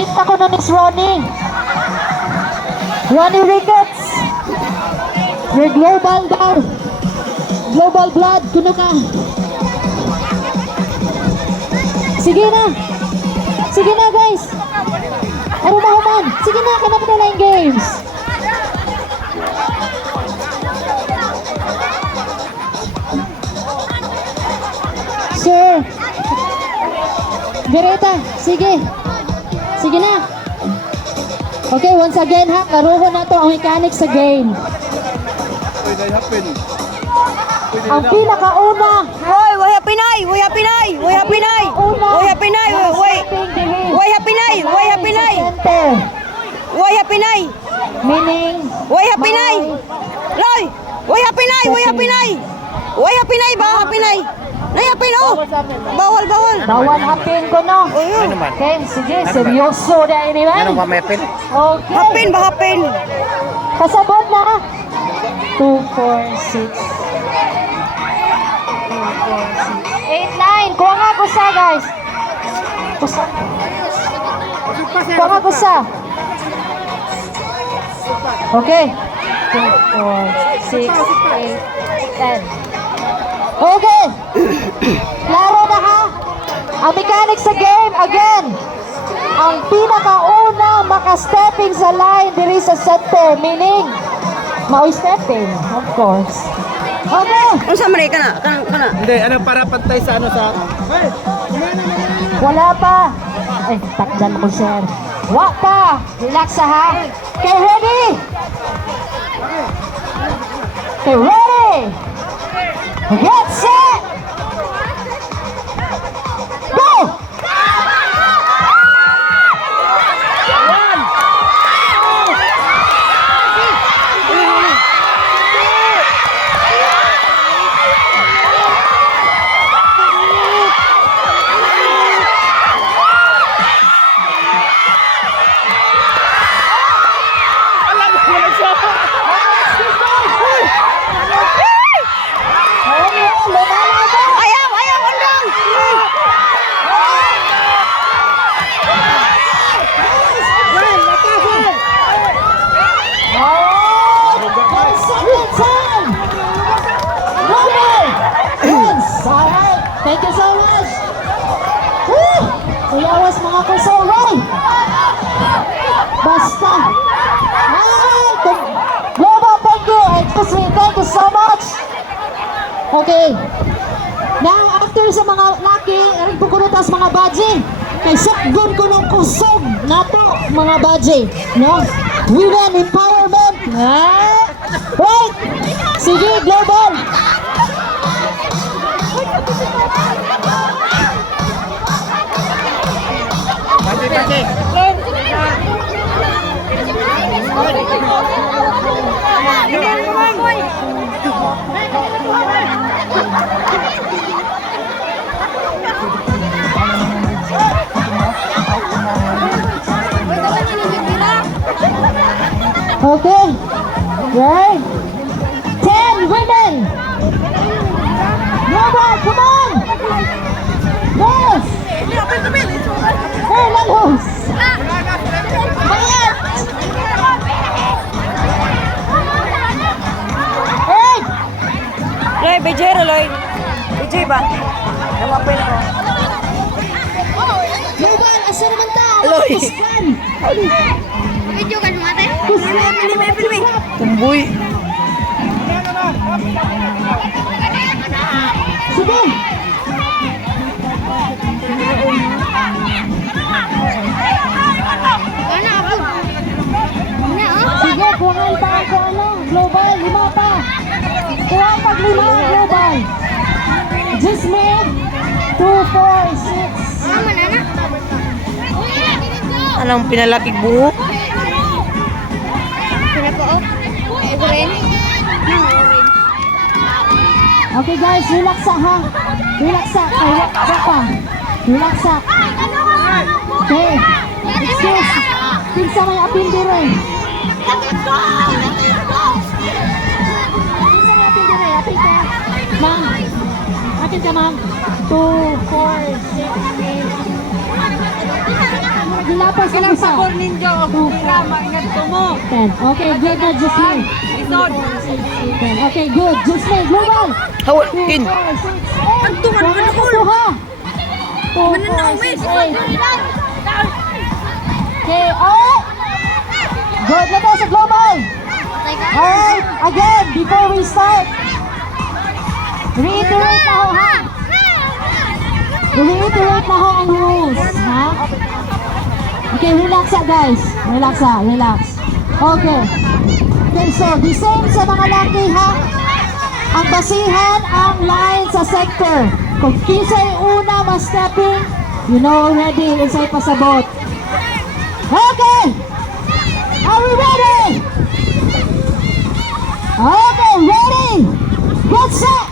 Nakita ko na ni Ronnie. Ronnie Ricketts. Your global daw. Global blood. Kuno ka. Sige na. Sige na guys. Arumahuman. Sige na. Kanap na lang games. Sir. Gareta. Sige. Sige na. Okay, once again ha. Karuho na to ang mechanics sa game. Ang pinakauna. Hoy, waya Pinay, waya Pinay, waya Pinay. Waya Pinay, waya Pinay, waya Pinay. Waya Pinay. Meaning Waya Pinay. Loy, waya Pinay, waya Pinay. Waya Pinay ba, Pinay? Naya Pino. Bawal, bawal. bawal hapin ko no. Ayun. Okay, sige, seryoso na ini ba? Ano ba may pin? Okay. Hapin ba, hapin? Kasabot na. 2, 4, 6. 8, 9. Kuha nga kusa, guys. Kusa. Kuha nga kusa. Okay. 2, 4, 6, 8, 10. Okay. Klaro na ha. Ang mechanics sa game, again. Ang pinakauna maka-stepping sa line diri sa center, meaning maoy stepping, of course. Okay. Ano sa Amerika na? Kana. Hindi, ano para pantay sa ano sa... Wala pa. Ay, takdan ko, sir. Wala pa. Relax ha. Okay, ready? Okay, ready? Get set! Go! Ayaw, ayaw, undang. Thank you so much. Woo! Kuyawas mga kusolay. Basta. Global, thank you. Excuse me, thank you so much. Okay. Now, after sa mga laki, rin pukunutas mga badge. Kay sakgon ko ng kusog nato mga badge. No? Women empowerment. Wait! Sige, global. Pati. Okay. Right. 10 women. Global, come on. Yes. Hey, Langos. Mayat. Hey. Loy, BJ Loy. BJ ba? Namapin ako. Global, asa naman ta? Aloy. Kuskan. Video kan mate? Kuskan. Pilih. Tumbuy. Sige. Mana aku? Mana oh? Sige, kuhaan pa ako ano. Global, 5 pa. Kuhaan pag 5, global. Just made 2, 4, 6. Mana nak? Anong pinalakig buhok? Kenapa oh? Orange. Okay guys, relax ha. Relax kaya pa. Relax. Okay. Excuse. Pinsa may apil dire. Pinsa may apil dire. Apil ka. Ma'am. Apil ka ma'am. 2, 4, 6, 8. gilapas ang isa. ninyo, maingat mo. 10. Okay, good na, Jocelyn. Isod. 10. Okay, good. Jocelyn, global. Hawal, kin. 2, 4, 6, 8. Agtungan ka na, Paul. Kuha. 2, 4, Mananaw, 6, Miss. 8. Okay, oh! Good na tayo sa global. Alright, again, before we start, reiterate na ho, ha? Reiterate na ho ang rules, ha? Okay, relax sa guys. Relax ha, relax. Okay. Okay, so the same sa mga laki, ha? Ang basihan ang line sa sector. Kung kisay una mas-stepping, you know already, isay pasabot. Okay! Are we ready? Okay, ready? Get set!